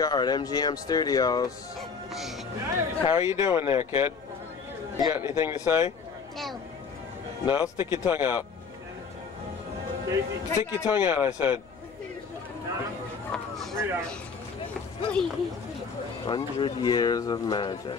We are at MGM Studios. How are you doing there, kid? You got anything to say? No. No? Stick your tongue out. Stick your tongue out, I said. 100 years of magic.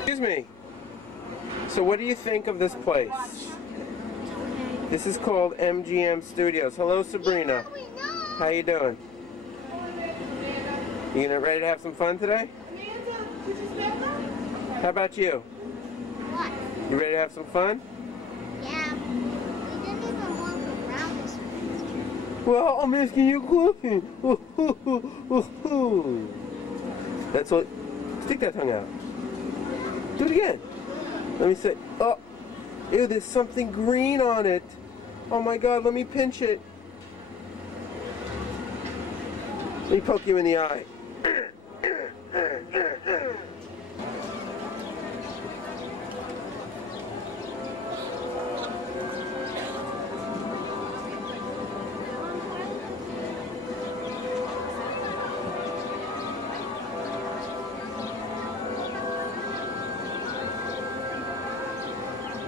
Excuse me. So what do you think of this place? This is called MGM Studios. Hello, Sabrina. How you doing? You gonna ready to have some fun today? How about you? What? You ready to have some fun? Yeah. We didn't even walk around this place. Well, I'm asking you a question. That's what. Stick that tongue out. Do it again. Let me say. Oh, ew! There's something green on it. Oh my God! Let me pinch it. Let me poke you in the eye.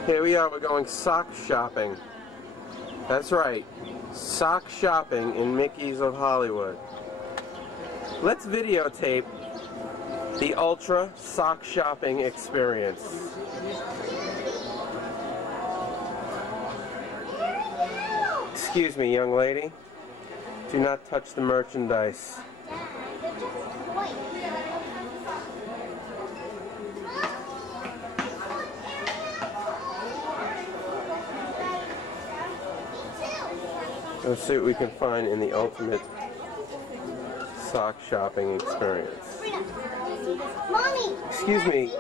Here we are, we're going sock shopping. That's right, sock shopping in Mickey's of Hollywood. Let's videotape the ultra sock shopping experience. Excuse me, young lady. Do not touch the merchandise. Let's see what we can find in the ultimate sock shopping experience. Mommy! Excuse me,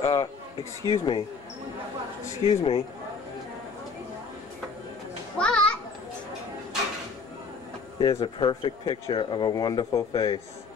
excuse me. Excuse me. What? There's a perfect picture of a wonderful face.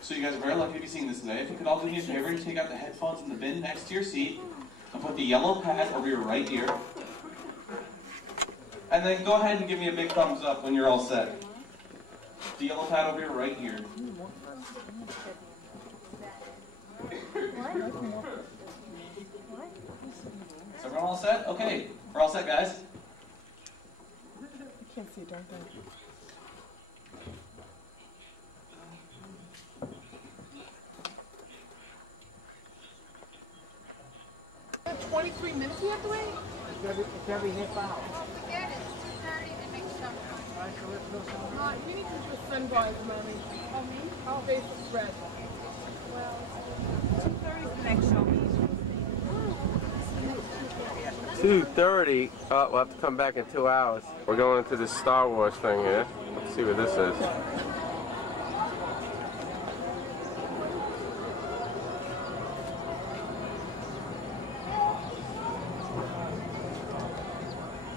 So you guys are very lucky to be seeing this today. If you could all do me a favor, take out the headphones in the bin next to your seat and put the yellow pad over your right ear. And then go ahead and give me a big thumbs up when you're all set. The yellow pad over your right ear. Is everyone all set? Okay, we're all set, guys. I can't see, don't they? 23 minutes we have to wait? It's every half hour. Forget it. It's 2:30 and make stuff. You need to do a sunrise, Mommy. Oh, me? Oh, face is red. Well, 2:30 is the next show. 2:30. Oh, we'll have to come back in 2 hours. We're going to this Star Wars thing here. Let's see what this is.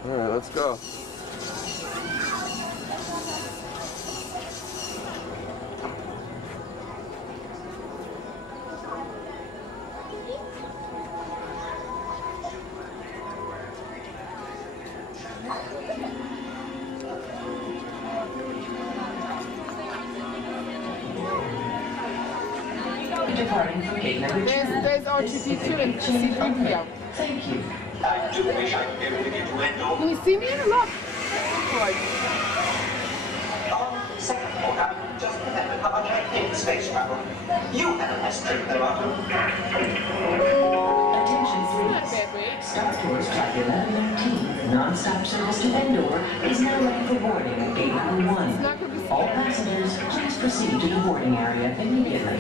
Alright, let's go. departing from gate number 2. There's R2D2 and C3PO. Thank you. I do wish I could be able to get to Endo. Can you see me? Look. Second thought, I just remembered how much I hate space travel. You had a nice trip there, Arthur. Attention please. Star Tours Flight 1119, non-stop service to Endor, is now ready for boarding at gate number 1. All passengers, please proceed to the boarding area immediately.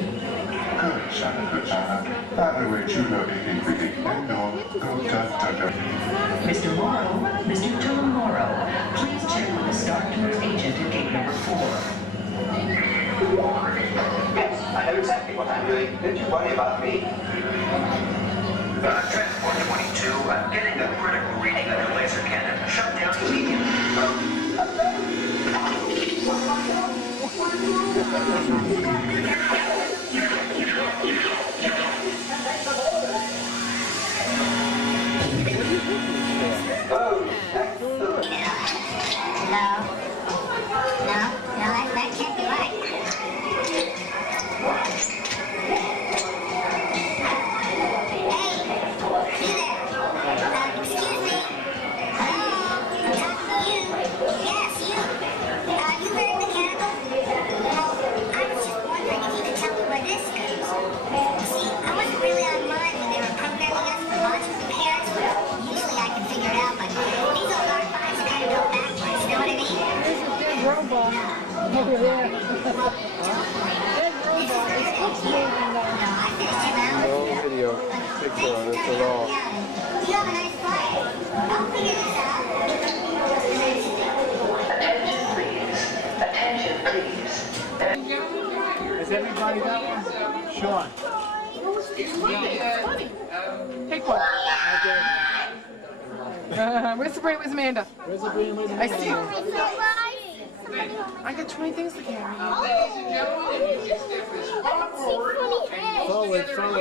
Mr. Morrow, Mr. Tom Morrow, please check with the Star Tours agent at gate number 4. Yes, I know exactly what I'm doing. Don't you worry about me. Transport 22, I'm getting a critical reading of your laser cannon. Shut down immediately. That can't be right. Robot. Oh, yeah. That robot is moving now. No video picture on this at all. You have a nice flight. I'll figure this out. Attention please. Has everybody got one? Sean. Take one. Where's Sabrina? Where's Amanda? Where's the green lady? I see you. I got 20 things to carry. Forward. Come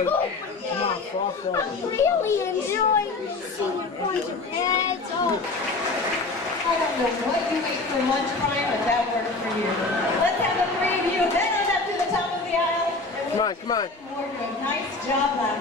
on, far forward. I really enjoy seeing a bunch of heads. Oh. I don't know what you eat for lunchtime, but that worked for you. Let's have a preview. Head on up to the top of the aisle. Come on, come on. Nice job, lad.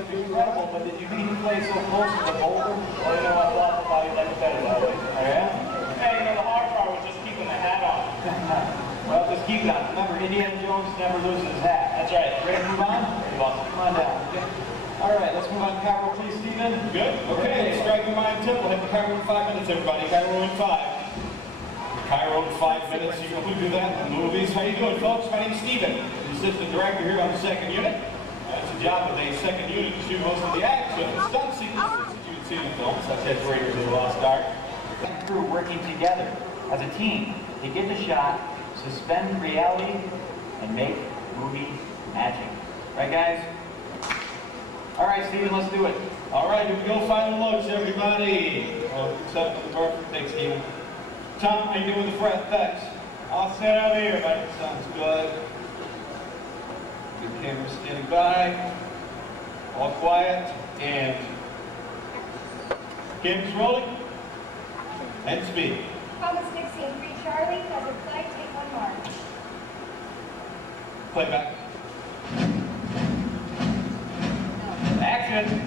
was incredible, but did you mean to play so close to the boulder? Oh, you know, I thought you liked it better that way. Oh, yeah? Hey, you know, the hard part was just keeping the hat on. Well, just keep it on. Remember, Indiana Jones never loses his hat. That's right. Ready to move on? Come on down. All right, let's move on. Cairo, please, Stephen. Good. Okay, strike your mind tip. We'll have Cairo in 5 minutes, everybody. Cairo in 5. Cairo in 5 minutes. You know who do that in the movies. How you doing, folks? My name's Stephen. I'm assistant director here on the 2nd unit. It's a job of a 2nd unit to shoot most of the action and stunt sequences that you would see in films, such as Raiders of the Lost Ark. Crew working together as a team to get the shot, suspend reality, and make movie magic. Right, guys? All right, Stephen, let's do it. All right, here we go. Final looks, everybody. Oh, set up the perfect. Thanks, Stephen. Tom, how you doing with the effects? All set out here, buddy. Sounds good. Good camera standing by. All quiet. And camera's rolling. And speed. Thomas Dixie, 3 Charlie, desert flight, take 1 mark. Playback. Action!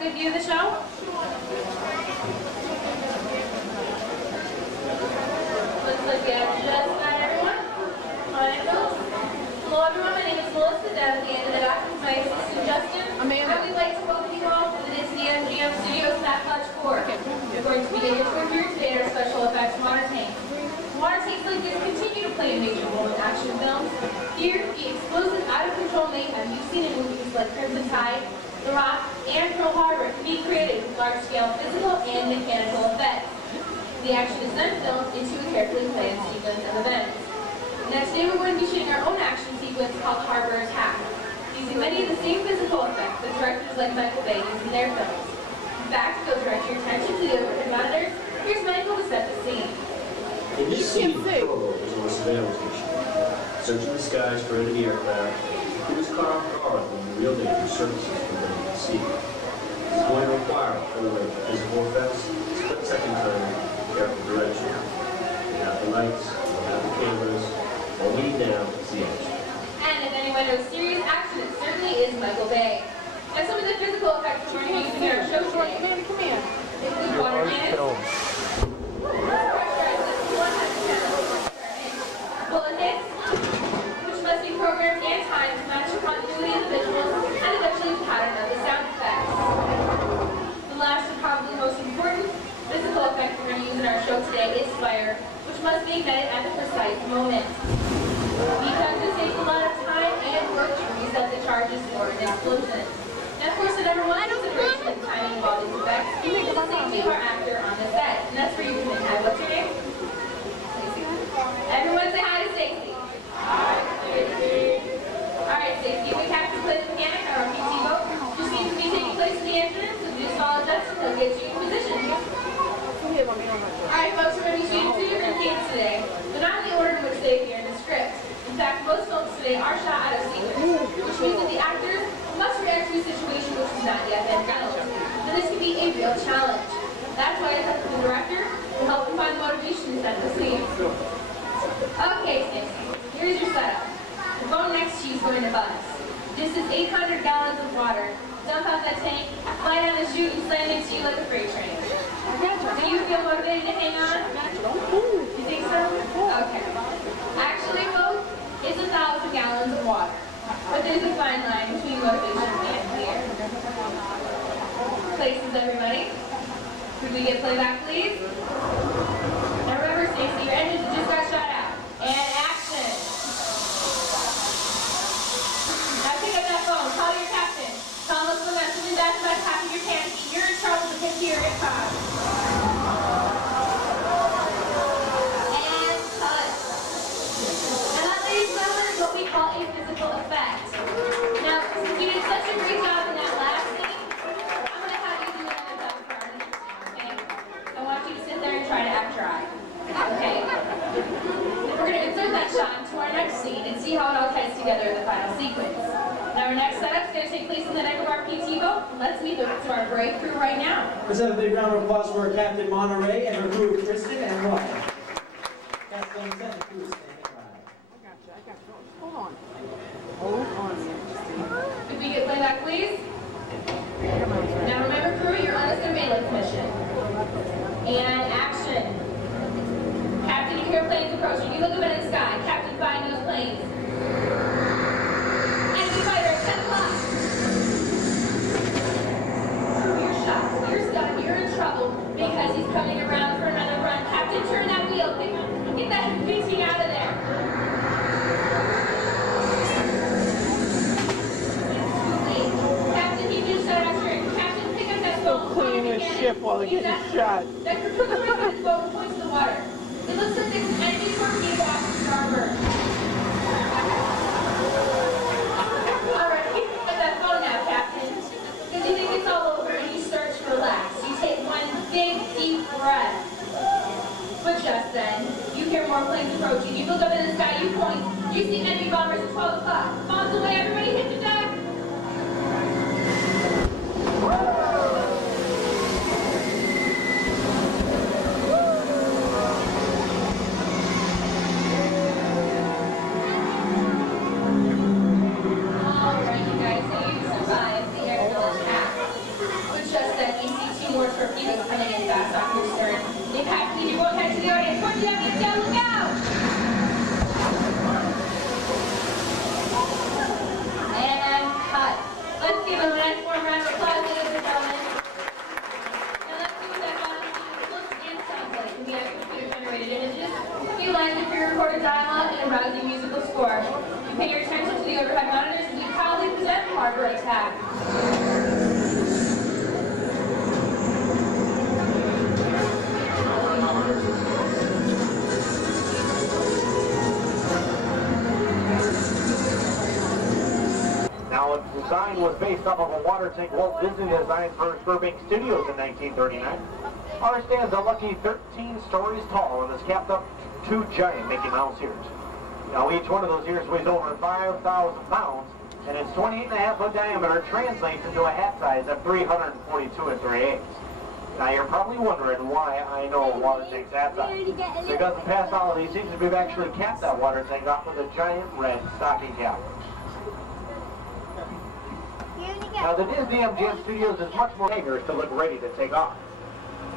good view of the show? Looks like we have just about everyone. Alright, folks. Hello everyone, my name is Melissa Dev, and in the back is my assistant Justin. Amanda. I would like to welcome you all to the Disney MGM Studios Snapclash 4. We're going to begin your tour here today at our special effects water tank. Water tanks like this continue to play a major role in action films. Here, the explosive, out-of-control mayhem you've seen in movies like Crimson Tide, The Rock, and Pearl Harbor can be created with large-scale physical and mechanical effects. The action is then filmed into a carefully planned sequence of events. Next day, we're going to be shooting our own action sequence called Harbor Attack, using many of the same physical effects that directors like Michael Bay use in their films. In fact, to go direct your attention to the overhead monitors, here's Michael to set the scene. In this scene, Patrol is on a surveillance mission, searching the skies for enemy aircraft. He was caught off guard when the real danger surfaces from beneath the sea. This is going to require a full range of physical effects, split-second turn, careful direction. We have the lights, we have the cameras, all we need now is the action. And if anyone knows serious action, it certainly is Michael Bay. And some of the physical effects we're going to use in our show today include water cannons, bullet hits, which must be programmed and timed to match the continuity of the visuals and eventually the pattern of the sound effects. The last and probably most important physical effect we're going to use in our show today is fire, which must be ignited at the precise moment. Because it takes a lot of time and work to reset the charges for an explosion. And of course, the number one consideration in the timing of all these effects is the safety of our actor on the set. And that's where you come in. Hi, what's your name? Stacey. Everyone say hi to Stacey. Hi, Stacey. Alright, Stacey, we have to play the mechanic on our PT boat. Your scene will be taking place in the entrance, so just follow Justin, he'll get you in position. Alright, folks, we're going to be shooting two different scenes today, but not in the order in which they appear in the script. In fact, most films today are shot out of sequence, which means that the actors must react to a situation which has not yet been developed. And this can be a real challenge. That's why it's up to the director to help them find the motivation to set the scene. Okay, Stacey, here's your setup. The phone next to you is going to buzz. This is 800 gallons of water. Dump out that tank, fly down the chute, and slam into you like a freight train. Do you feel motivated to hang on? You think so? Okay. Actually, folks, it's 1,000 gallons of water. But there's a fine line between motivation and fear. Places, everybody. Could we get playback, please? Now remember, Stacey, your engines just got shot out. And action! Now pick up that phone. Call your captain. Tell him what's going on. Something that's about to happen. You can't see. You're in trouble with him here at time. And cut. And that, ladies and gentlemen, is what we call a physical effect. Now, since you did such a great job in that last scene, I'm going to have you do another job for our next scene, okay? I want you to sit there and try to act dry. Okay? Then we're going to insert that shot into our next scene and see how it all ties together in the final sequence. Now, our next setup is going to take place in the deck of our PT boat. Let's meet our brave crew right now. Let's have a big round of applause for Captain Monterey and her crew, Kristen and Ryan. Captain and the crew is standing by. I got you. Hold on. Hold on. Could we get playback, please? Now remember, crew, you're on a surveillance mission. And action. Captain, you hear planes approaching. You look up in the sky. Captain, find those planes. Enemy fighter at 10 o'clock. Crew, you're shot. You're stuck. You're in trouble because he's coming around for another run. Captain, turn that wheel. Get that PT out of there. Captain, he just shot after him. Captain, pick up that phone. Clean this ship while they're getting shot. That crew comes with his boat and points to the water. It looks like there's an enemy torpedo off the starboard. Alright, you pick up that phone now, Captain. Because you think it's all over and you start to relax. You take one big, deep breath. But just then, you hear more planes approaching. You look up in the sky, you point. You see enemy bombers at 12 o'clock. Bombs away, everybody hit the deck. Needles coming in fast off your stern. Impact, keep your boat head to the audience. Once you have it down, look out! And cut. Let's give a nice warm round of applause, ladies and gentlemen. Now let's see what that bottom looks and sounds like in the computer-generated images. A few lines of pre-recorded dialogue and a rousing musical score. You pay your attention to the overhead monitors as we proudly present Harbor Attack. Now, its design was based off of a water tank Walt Disney designed for Burbank Studios in 1939. Ours stands a lucky 13 stories tall and is capped up to 2 giant Mickey Mouse ears. Now, each one of those ears weighs over 5,000 pounds, and its 28.5 foot diameter translates into a hat size of 342 3/8. Now, you're probably wondering why I know a water tank's hat size. Because in past holiday seasons, we've actually capped that water tank off with a giant red stocking cap. Now, the Disney MGM Studios is much more hangars to look ready to take off.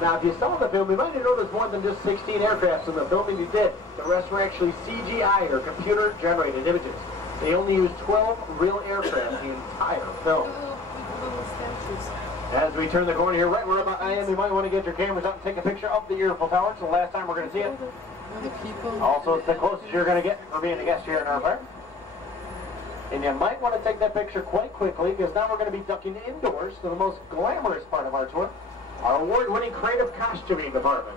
Now, if you saw the film, you might have noticed more than just 16 aircrafts in the filming you did. The rest were actually CGI, or computer-generated images. They only used 12 real aircraft the entire film. As we turn the corner here, right where about I am, you might want to get your cameras out and take a picture of the Eiffel Tower. It's the last time we're going to see it. Also, it's the closest you're going to get for being a guest here in our park. And you might want to take that picture quite quickly, because now we're going to be ducking indoors to the most glamorous part of our tour, our award-winning creative costuming department.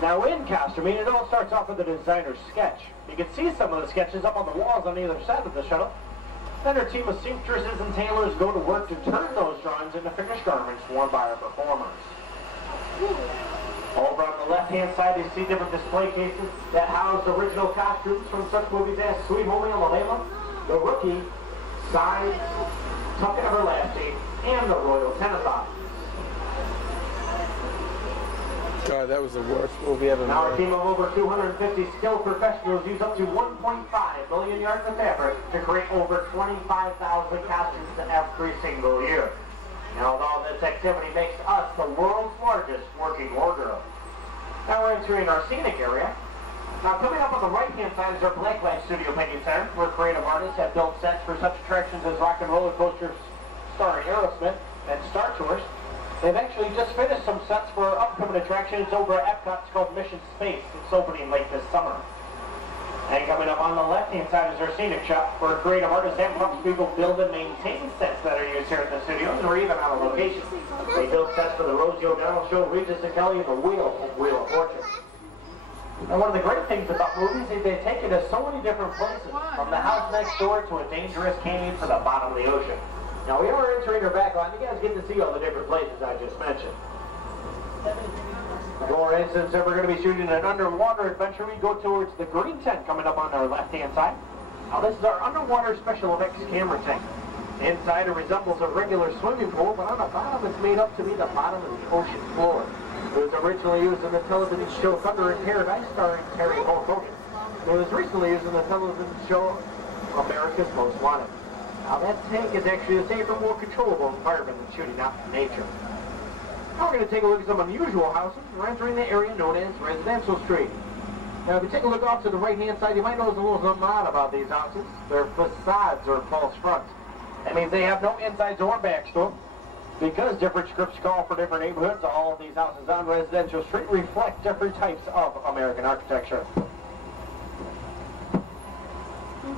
Now, in costuming, it all starts off with a designer's sketch. You can see some of the sketches up on the walls on either side of the shuttle. Then our team of seamstresses and tailors go to work to turn those drawings into finished garments worn by our performers. Over on the left-hand side, you see different display cases that house original costumes from such movies as Sweet Home Alabama, The Rookie, Sides, Tuck and Everlasting, and The Royal Tenenbaums. God, that was the worst movie ever made. Now, a team of over 250 skilled professionals use up to 1.5 million yards of fabric to create over 25,000 costumes every single year. And although this activity makes us the world's largest working wardrobe. Now we're entering our scenic area. Now coming up on the right-hand side is our Blacklight Studio Painting Center, where creative artists have built sets for such attractions as rock and roller coasters starring Aerosmith and Star Tours. They've actually just finished some sets for upcoming attractions over at Epcot. It's called Mission Space. It's opening late this summer. And coming up on the left-hand side is our scenic shop, where creative artists and props people build and maintain sets that are used here at the studios, or even on location. They build sets for the Rosie O'Donnell Show, Regis and Kelly, and the Wheel of Fortune. And one of the great things about movies is they take it to so many different places, from the house next door to a dangerous canyon to the bottom of the ocean. Now we are entering our back line. You guys get to see all the different places I just mentioned. For instance, if we're going to be shooting an underwater adventure, we go towards the green tent coming up on our left-hand side. Now this is our underwater special effects camera tank. Inside it resembles a regular swimming pool, but on the bottom it's made up to be the bottom of the ocean floor. It was originally used in the television show Thunder in Paradise, starring Terry Hulk Hogan. It was recently used in the television show America's Most Wanted. Now that tank is actually a safer, more controllable environment than shooting out in nature. Now we're going to take a look at some unusual houses. We're entering the area known as Residential Street. Now if you take a look off to the right-hand side, you might notice a little something odd about these houses. Their facades are false fronts. That means they have no insides or backs to them. Because different scripts call for different neighborhoods, all of these houses on Residential Street reflect different types of American architecture.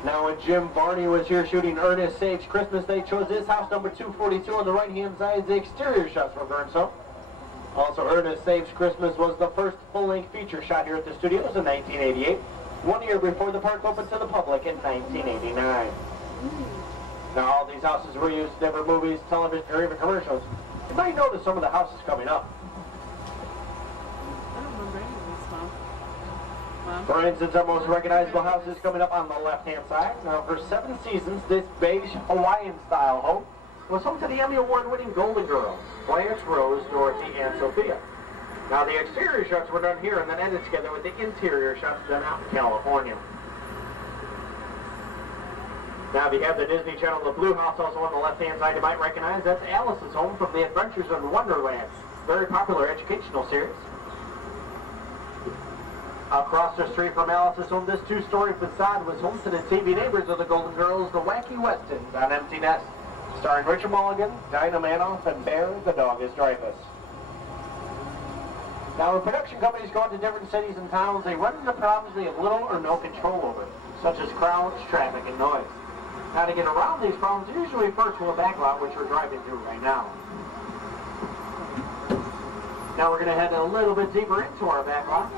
Now when Jim Varney was here shooting Ernest Saves Christmas, they chose his house number 242 on the right-hand side. The exterior shots were Burnstone. Also, Ernest Saves Christmas was the first full-length feature shot here at the studios in 1988, 1 year before the park opened to the public in 1989. Now, all these houses were used in different movies, television, or even commercials. You might notice some of the houses coming up. I don't remember any of this, Mom. For instance, our most recognizable house is coming up on the left-hand side. Now, for 7 seasons, this beige Hawaiian-style home was home to the Emmy Award-winning Golden Girls, Blanche, Rose, Dorothy, and Sophia. Now, the exterior shots were done here and then ended together with the interior shots done out in California. Now, if you have the Disney Channel, the blue house also on the left-hand side, you might recognize that's Alice's home from the Adventures in Wonderland. Very popular educational series. Across the street from Alice's home, this two-story facade was home to the TV neighbors of the Golden Girls, the Wacky Westons, on Empty Nest. Starring Richard Mulligan, Dinah Manoff, and Bear the Dog is Dreyfus. Now, when production companies go into different cities and towns, they run into problems they have little or no control over, such as crowds, traffic, and noise. Now, to get around these problems, you usually refer to a backlot, which we're driving through right now. Now, we're going to head a little bit deeper into our backlot.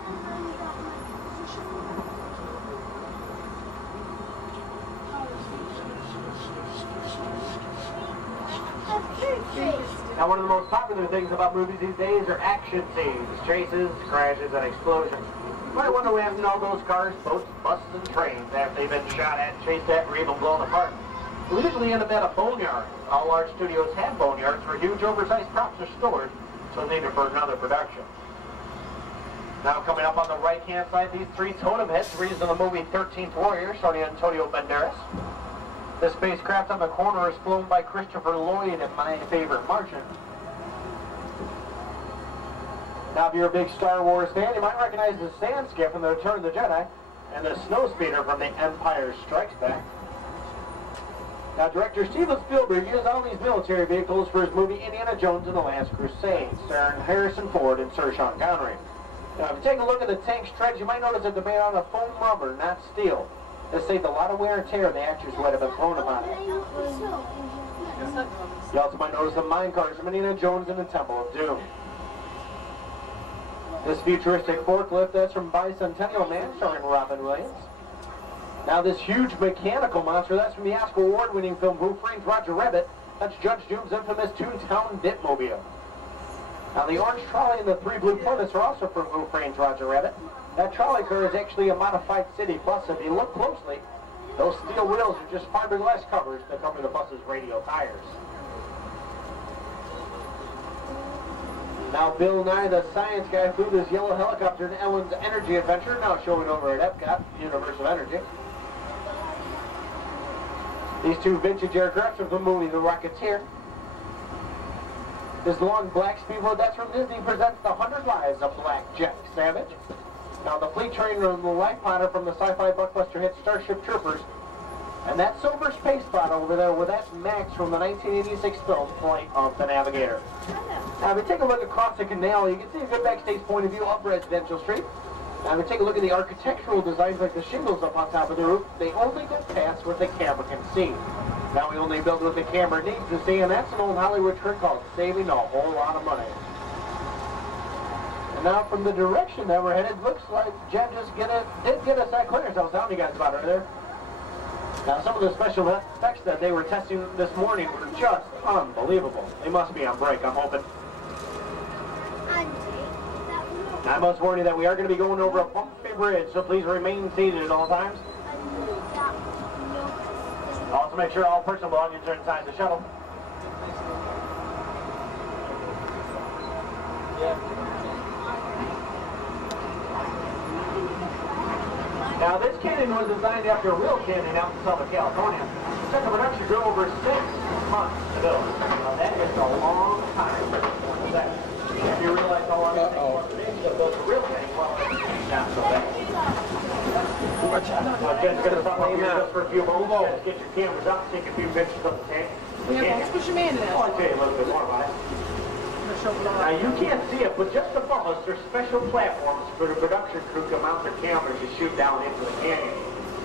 Now, one of the most popular things about movies these days are action scenes, chases, crashes, and explosions. You might wonder what happens to all those cars, boats, buses, and trains after they've been shot at, chased at, or even blown apart. We usually end up at a boneyard. All large studios have boneyards where huge oversized props are stored, so needed for another production. Now, coming up on the right-hand side, these three totem heads, reason of the movie 13th Warrior, starring Antonio Banderas. This spacecraft on the corner is flown by Christopher Lloyd and my favorite Martian. Now, if you're a big Star Wars fan, you might recognize the Sand Skiff from the Return of the Jedi and the Snow Speeder from The Empire Strikes Back. Now, director Steven Spielberg used all these military vehicles for his movie Indiana Jones and the Last Crusade, starring Harrison Ford and Sir Sean Connery. Now, if you take a look at the tank's treads, you might notice that they're made out of foam rubber, not steel. This saved a lot of wear and tear on the actors who had been thrown upon it. You also might notice the mine cars from Indiana Jones and the Temple of Doom. This futuristic forklift, that's from Bicentennial Man, starring Robin Williams. Now, this huge mechanical monster, that's from the Oscar award-winning film Who Framed Roger Rabbit. That's Judge Doom's infamous Toontown Bitmobile. Now, the orange trolley and the three blue Plymouths are also from Who Framed Roger Rabbit. That trolley car is actually a modified city bus. If you look closely, those steel wheels are just fiberglass covers to cover the bus's radial tires. Now, Bill Nye, the science guy, flew this yellow helicopter in Ellen's Energy Adventure, now showing over at Epcot, Universe of Energy. These two vintage aircraft are from the movie The Rocketeer. This long black speedboat, that's from Disney Presents The 100 Lives of Black Jack Savage. Now, the fleet trainer and the light potter from the sci-fi blockbuster hit Starship Troopers. And that silver space spot over there, well, that's Max from the 1986 film Flight of the Navigator. Now, if you take a look across the canal, you can see a good backstage point of view of Residential Street. Now, if you take a look at the architectural designs like the shingles up on top of the roof, they only go past what the camera can see. Now, we only build what the camera needs to see, and that's an old Hollywood trick called saving a whole lot of money. And now, from the direction that we're headed, looks like Jen just did get us that clearance I was telling you guys about earlier. Now, some of the special effects that they were testing this morning were just unbelievable. They must be on break, I'm hoping. Now, I must warn you that we are going to be going over a bumpy bridge, so please remain seated at all times. Also, make sure all personal belongings are inside the shuttle. Now, this canyon was designed after a real canyon out in Southern California. It took a production crew over 6 months to build. Now, that is a long time. If you realize how long it takes to build a real canyon, well, not so bad. Now, Jen's going to stop up here just for a few moments. Get your cameras up, take a few pictures of the tank. Yeah, let's push him in now. I'll tell you a little bit more about it. Now, you can't see it, but just above us, there's special platforms for the production crew to mount their cameras to shoot down into the canyon.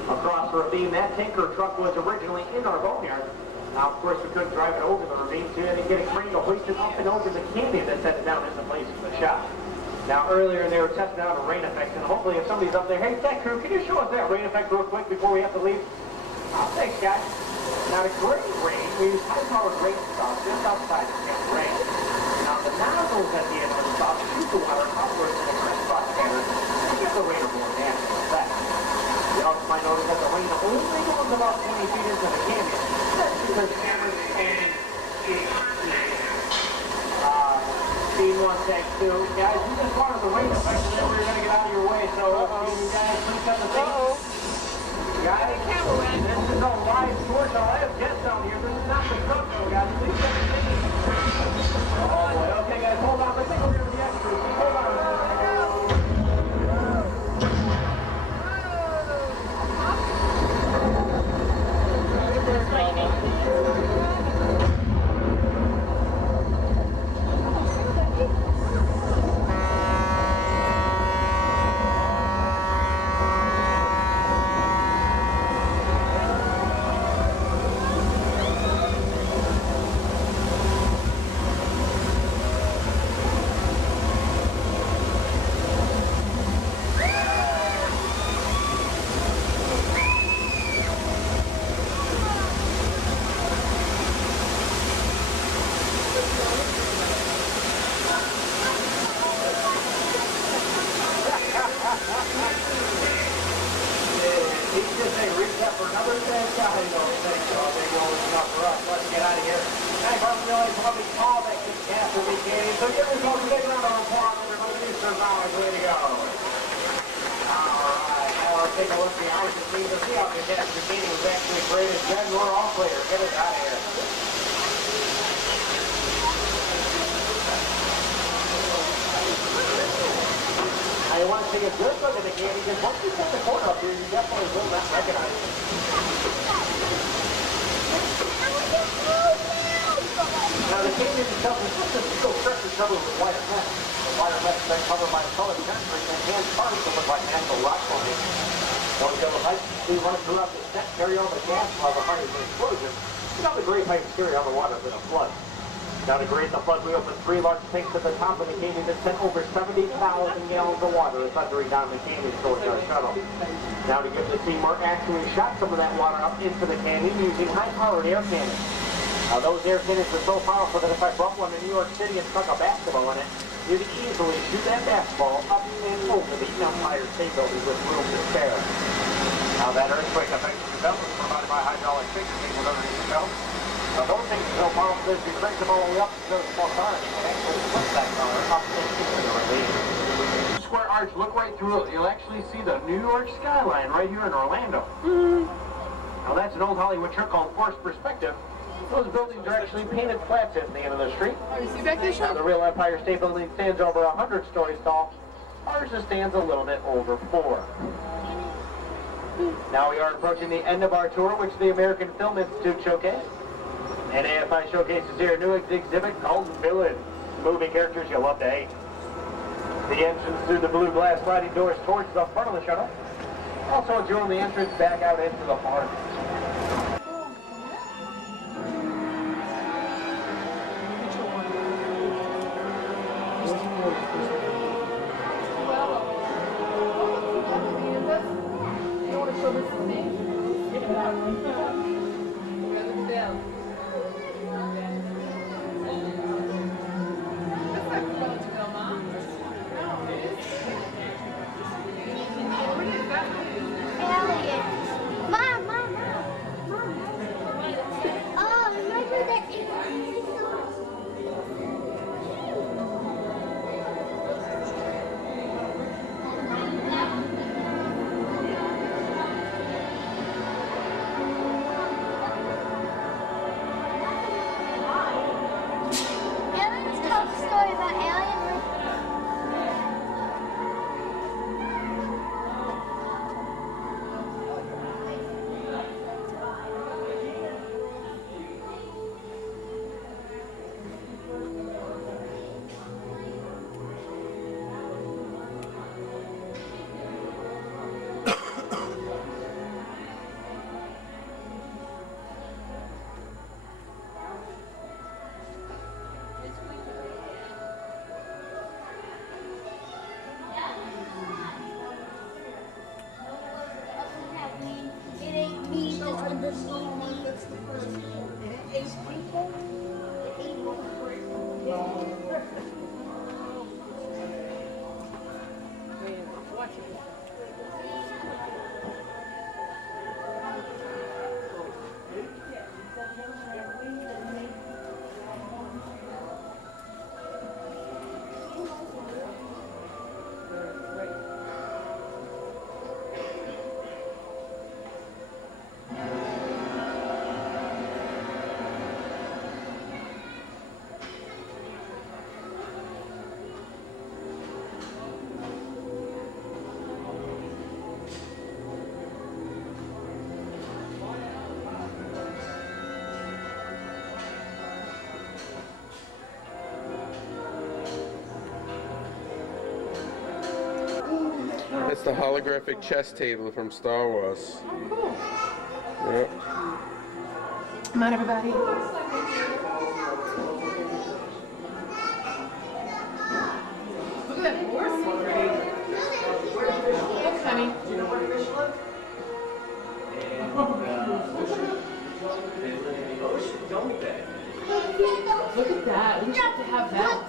Across the ravine, that tanker truck was originally in our boneyard. Now, of course, we couldn't drive it over the ravine, so you had to get a crane to hoist it up and over the canyon that set it down into place for the shot. Now, earlier they were testing out a rain effect, and hopefully if somebody's up there, hey, tech crew, can you show us that rain effect real quick before we have to leave? Thanks, guys. Now, to create rain, we use high-powered rain stops just outside the camp rain. Now, the nozzles at the end of the stop shoot the water upwards in a crisp spot scanner to give the rain a more natural effect. You also might notice that the rain only goes about 20 feet into the canyon. That's because cameras only speed 1, take 2. Guys, we just wanted the rain effect, and then we were going to get out of your way, so you guys please come to see. guys. This is a live source. I have guests down here. This is not the truck, though, guys. Please take a seat. Oh, boy. Okay, guys, hold on. Let's take over here to the extras. Hold on. I want to take a good look at the candy because once you put the corner up here, you definitely will not recognize it. Now the candy itself is just a single structure covered with wire mesh. The wire mesh is then covered by colored concrete and hand parts that look like natural rock formation. Those yellow pipes we run throughout the set, carry all the gas while the fire is an explosion. You know the gray pipes carry all the water in a flood. Now to create the flood, we opened 3 large tanks at the top of the canyon that sent over 70,000 gallons of water thundering down the canyon towards our shuttle. Now to give the team, we're actually shot some of that water up into the canyon using high-powered air cannons. Now those air cannons are so powerful that if I brought one to New York City and stuck a basketball in it, you'd easily shoot that basketball up and over the Empire State Building with room to spare. Now that earthquake effectively belt was provided by hydraulic fixing with underneath the belt. Now those things are so powerful that if you crank them all the way up to the small car, you can actually flip that car up into the ravine. Square arch, look right through it. You'll actually see the New York skyline right here in Orlando. Now that's an old Hollywood trick called forced perspective. Those buildings are actually painted flats at the end of the street. Oh, you see back there, Now the real Empire State Building stands over 100 stories tall. Ours just stands a little bit over 4. Now we are approaching the end of our tour, which the American Film Institute showcase. And AFI showcases here a new exhibit called Villain. Movie characters you'll love to hate. The entrance through the blue glass sliding doors towards the front of the shuttle. Also join the entrance back out into the park. Elliot. Mom. That's the holographic chess table from Star Wars. Oh, cool. Yep. Come on, everybody. Look at that horse already. Look, honey. Look at that. We should have to have that.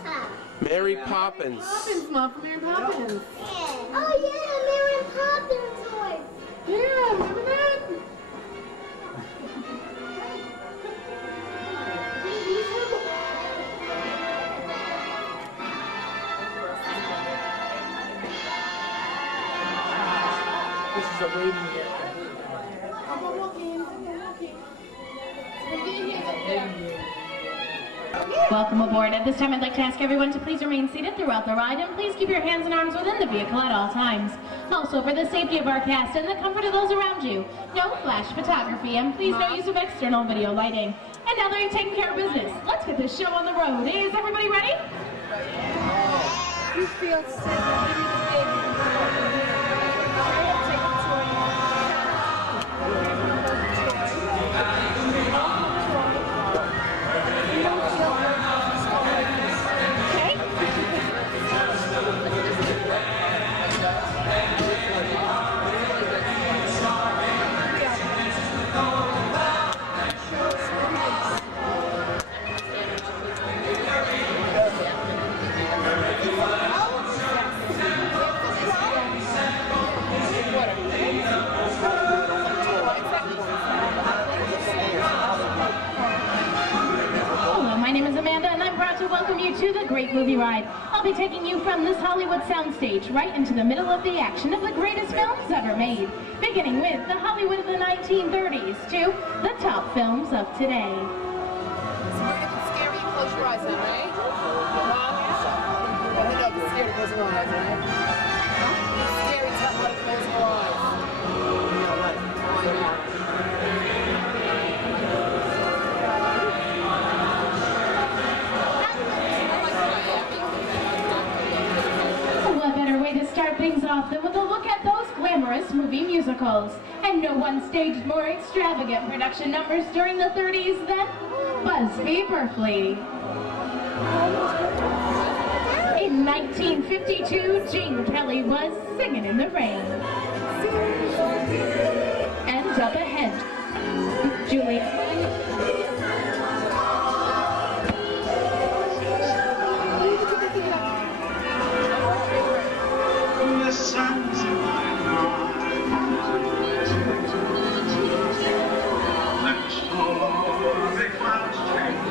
Mary Poppins. Poppins, Mom, from Mary Poppins. Oh yeah, Mary Poppins toys. Yeah, remember that? This is a waiting area. I'm walking. I'm getting here up there. Welcome aboard. At this time, I'd like to ask everyone to please remain seated throughout the ride, and please keep your hands and arms within the vehicle at all times. Also, for the safety of our cast and the comfort of those around you, no flash photography, and please no use of external video lighting. And now that we've taken care of business, let's get this show on the road. Is everybody ready? You feel to the Great Movie Ride. I'll be taking you from this Hollywood soundstage right into the middle of the action of the greatest films ever made, beginning with the Hollywood of the 1930s to the top films of today. So if it's scary, you close your eyes then, right? Well, no, if it's scary, close your eyes, right? It's scary, tell me to close your eyes. What better way to start things off than with a look at those glamorous movie musicals? And no one staged more extravagant production numbers during the 30s than Busby Berkeley. In 1952, Gene Kelly was Singing in the Rain. And up ahead, Julie. The sun's in my heart. Let the stormy clouds change.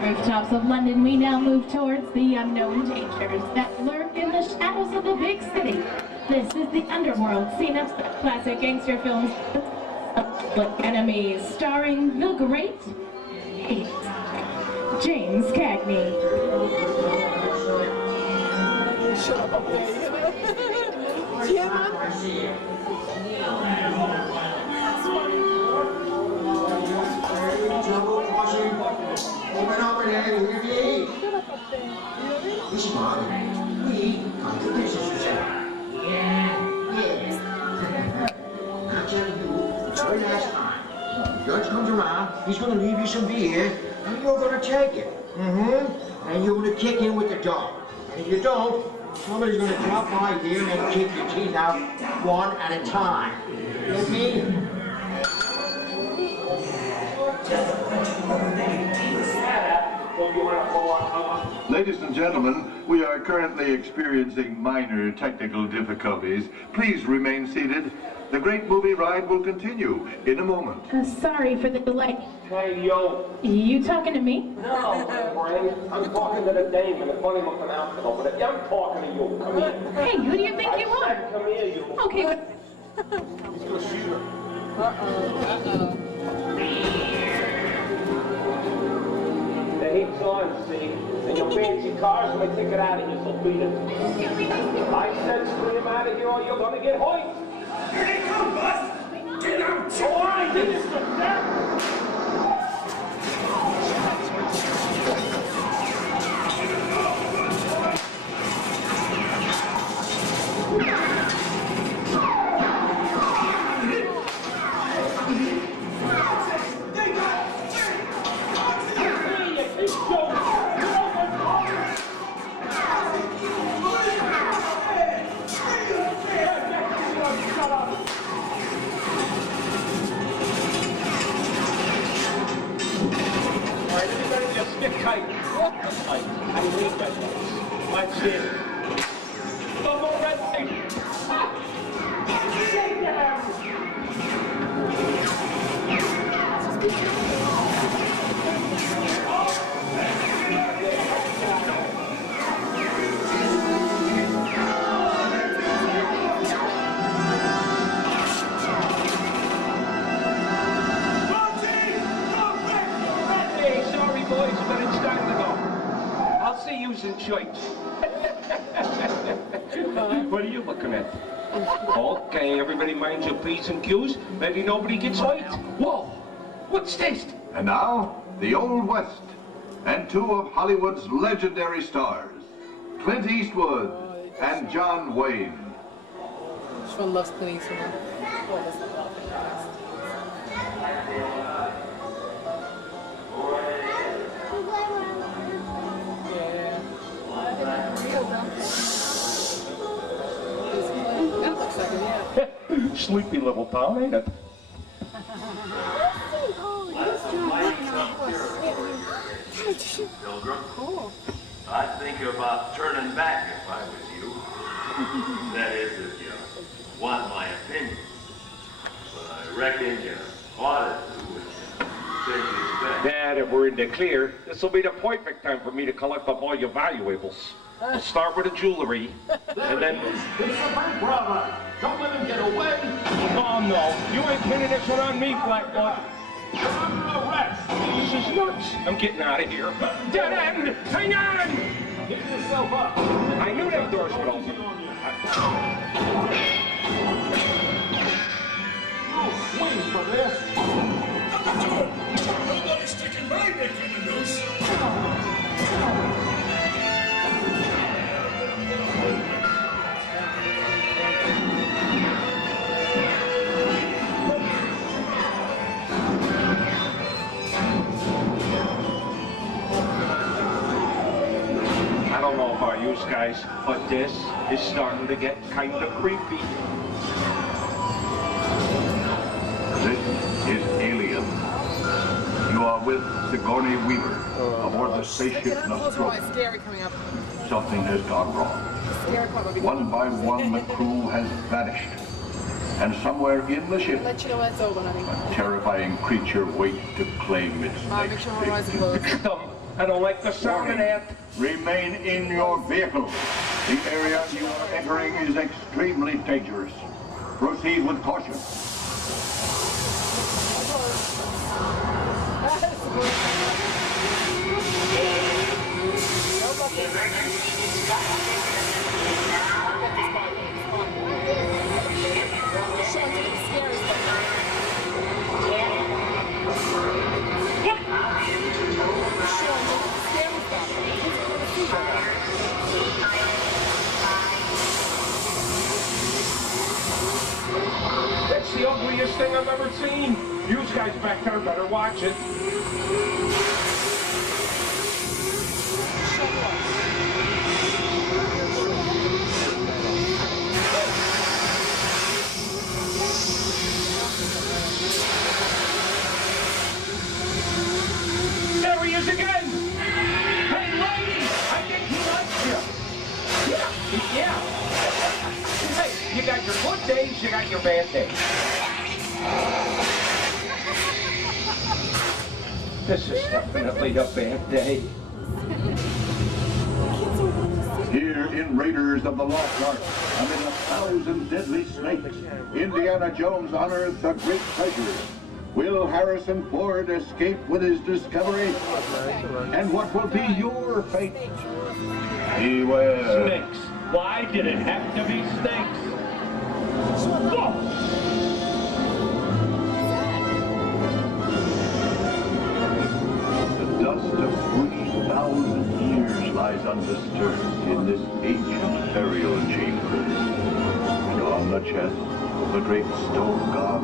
Rooftops of London, we now move towards the unknown dangers that lurk in the shadows of the big city. This is the underworld scene of classic gangster films, Public Enemies, starring the great James Cagney. Shut up up there. Yeah, man. Open up and have you with me. This morning, we come to business with you. Yeah. I'm telling you, very last time. Judge comes around, he's going to leave you some beer, and you're going to take it. And you're going to kick in with the dog. And if you don't, somebody's going to drop by here and kick your teeth out one at a time. You with me? Ladies and gentlemen, we are currently experiencing minor technical difficulties. Please remain seated. The Great Movie Ride will continue in a moment. Sorry for the delay. Hey, yo. You talking to me? No, Frank. I'm talking to the dame in the funny-looking outfit over there. I'm talking to you. Come here. Hey, who do you think you are? Come here, you. Okay, but... He's gonna shoot her. Uh-oh. The heat's on, see? And your fancy cars might take it out of you, so beat it. I said scream out of here or you're gonna get hoiked. Here they come, Buzz! Get out! Go on, get this stuff down! Stick tight. Tight. I need that. Let's see it. No more red tape. Shake them. Boys, but it's time to go. I'll see you in church. What are you looking at? Okay, everybody mind your P's and Q's. Maybe nobody gets hurt. Whoa, what's this? And now, the Old West, and two of Hollywood's legendary stars, Clint Eastwood and John Wayne. Which one loves Clint Eastwood? Oh, that's not Sleepy little town, ain't it? Pilgrim. Cool. I'd think about turning back if I was you. That is, if you want my opinion. But I reckon you ought to do what you said you expect. Now that we're in the clear, this will be the perfect time for me to collect up all your valuables. We'll start with the jewelry, and then... It's the bank robber! Don't let him get away! Oh, no. You ain't pinning this one on me, Blackfoot. You're under arrest! This is nuts. I'm getting out of here. Dead end! Hang on! Get yourself up! I knew that doors would open. You'll swing for this! Nobody's sticking my neck in the noose! I don't know about you guys, but this is starting to get kind of creepy. This is Alien. You are with Sigourney Weaver aboard the spaceship Nostromo. Scary coming up. Something has gone wrong. One by one, the crew has vanished. And somewhere in the ship, Let you know when it's over, honey. a terrifying creature waits to claim its Mom, make next sure her eyes are victim. closed. I don't like the sound of that. Remain in your vehicle. The area you are entering is extremely dangerous. Proceed with caution. That's the ugliest thing I've ever seen. You guys back there better watch it. There he is again! Hey, lady! I think he likes you! Yeah! Hey, you got your good days, you got your bad days. This is definitely a bad day. Here in Raiders of the Lost Ark, amid 1,000 deadly snakes, Indiana Jones unearths a great treasure, Will Harrison Ford escape with his discovery? And what will be your fate? Beware. Snakes. Why did it have to be snakes? Whoa! The dust of 3,000 years lies undisturbed in this ancient burial chamber. And on the chest of the great stone god,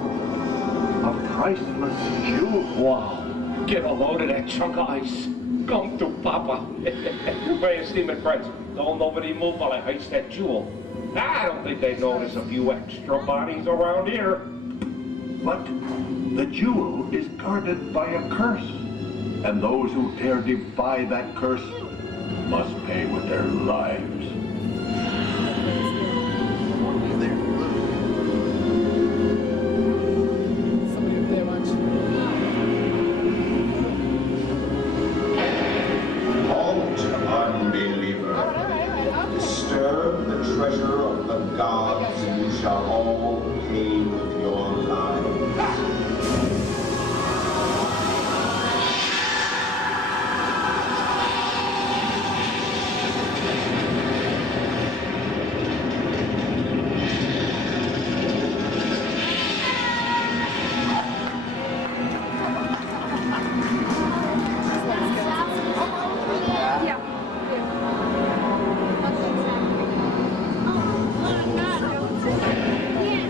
a priceless jewel. Wow. Get a load of that chunk of ice. Come to Papa. Hey, Steaming friends, don't nobody move while I heist that jewel. I don't think they notice a few extra bodies around here. But the jewel is guarded by a curse. And those who dare defy that curse must pay with their lives. Halt, unbeliever. Disturb the treasure of the gods, and you shall all pay with your lives.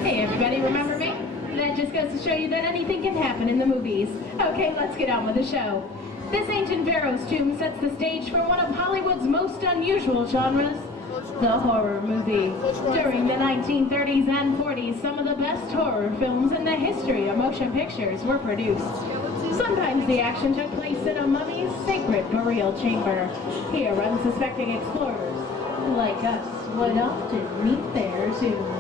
Hey everybody, remember me? That just goes to show you that anything can happen in the movies. Okay, let's get on with the show. This ancient pharaoh's tomb sets the stage for one of Hollywood's most unusual genres, the horror movie. During the 1930s and 40s, some of the best horror films in the history of motion pictures were produced. Sometimes the action took place in a mummy's sacred burial chamber. Here, unsuspecting explorers, like us, would often meet there tomb.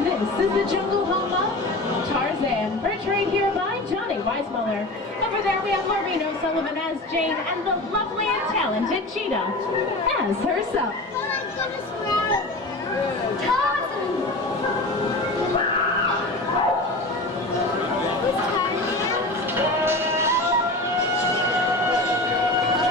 This is the jungle home of Tarzan, portrayed here by Johnny Weissmuller. Over there we have Maureen O'Sullivan as Jane and the lovely and talented Cheetah as herself. Oh my goodness, we're out of there. Tarzan! Who's Tarzan?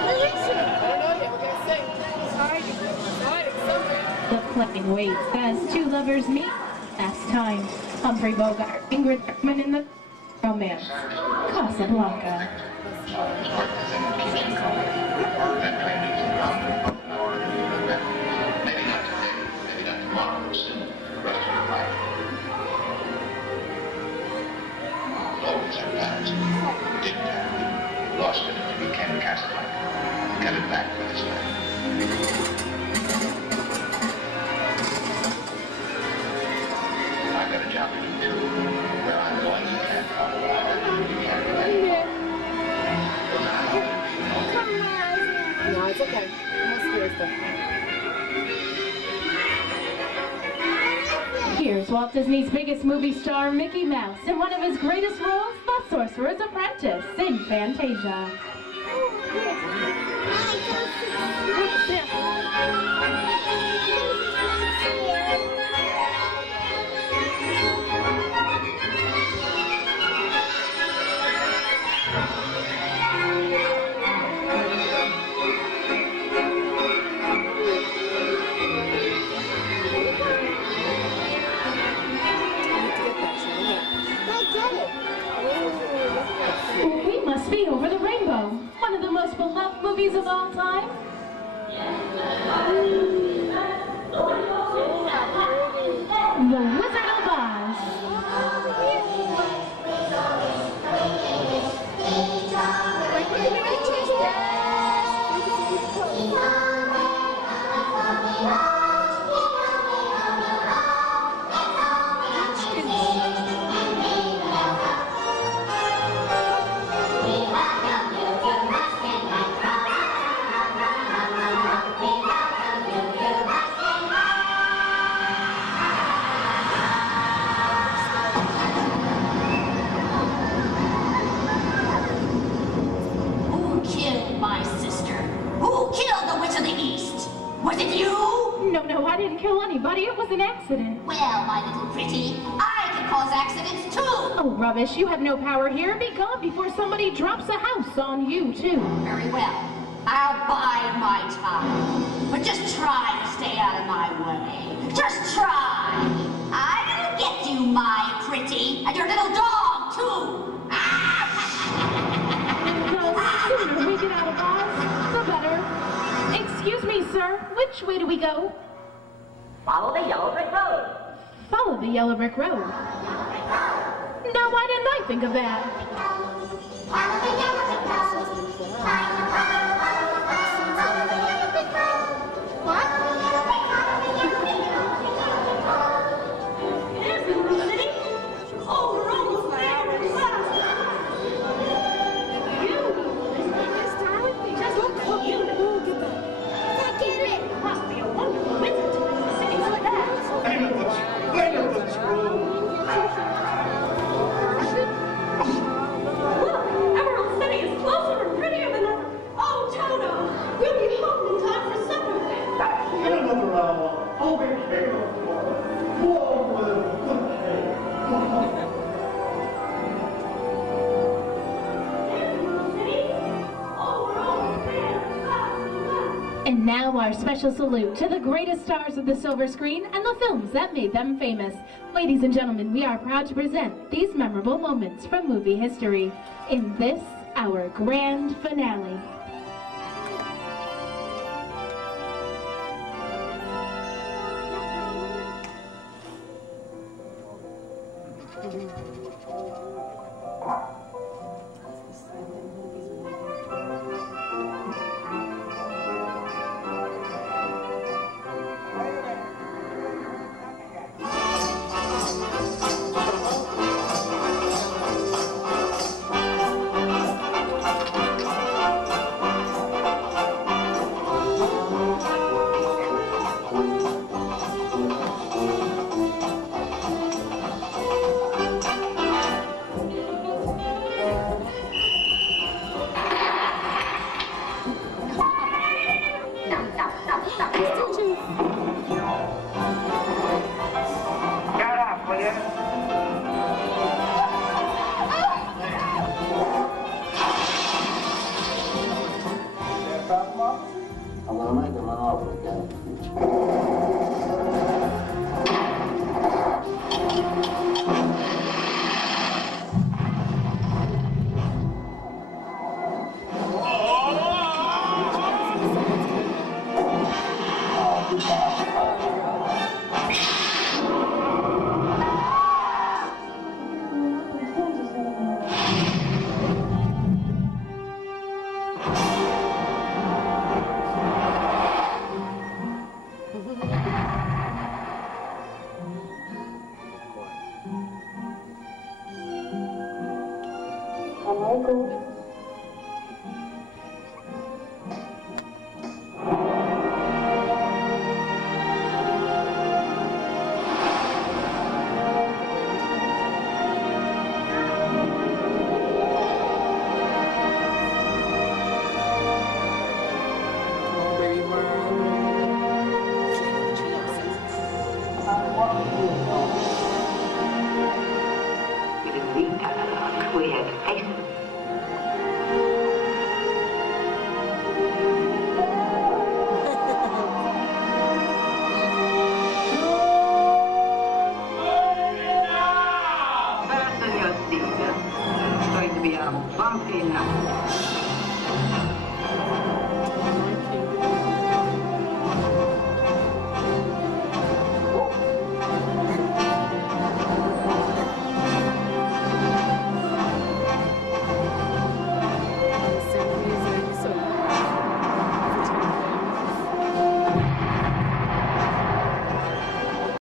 Where is he? I don't know yet. We're gonna sing. He's hiding. He's hiding somewhere. The plane waits as two lovers meet. Last time, Humphrey Bogart, Ingrid Bergman in the romance, Casablanca. Always have plans. Didn't have. Lost it when we became Casablanca. Got it back for this time. I've got a job to do too. Where I'm going, you can't follow along. You can't relate. Well, now, Come on. No, it's okay. No scary stuff. Here's Walt Disney's biggest movie star, Mickey Mouse, in one of his greatest roles, the Sorcerer's Apprentice in Fantasia. We must be over the rainbow, one of the most beloved movies of all time. The Wizard of Oz. Who killed my sister? Who killed the Witch of the East? Was it you? No, I didn't kill anybody. It was an accident. Well, my little pretty, I can cause accidents too. Oh, rubbish. You have no power here. Be gone before somebody drops a house on you, too. Very well. I'll bide my time. But just try to stay out of my way. Just try. I'll get you, my pretty, and your little dog, too. The sooner we get out of Oz, the better. Excuse me, sir. Which way do we go? Follow the yellow brick road. Follow the yellow brick road. Now, why didn't I think of that? Follow the yellow brick road. What? There's the little city. Oh, we're almost there. It's fast. You. Just look for you. It must be a wonderful visit. Cities like that. Look, Emerald City is closer and prettier than ever. Oh, Toto, we'll be home in time for supper. Get another hour. I'll be careful. And now our special salute to the greatest stars of the silver screen and the films that made them famous. Ladies and gentlemen, we are proud to present these memorable moments from movie history in this, our grand finale. I'm gonna make him an offer again. Michael.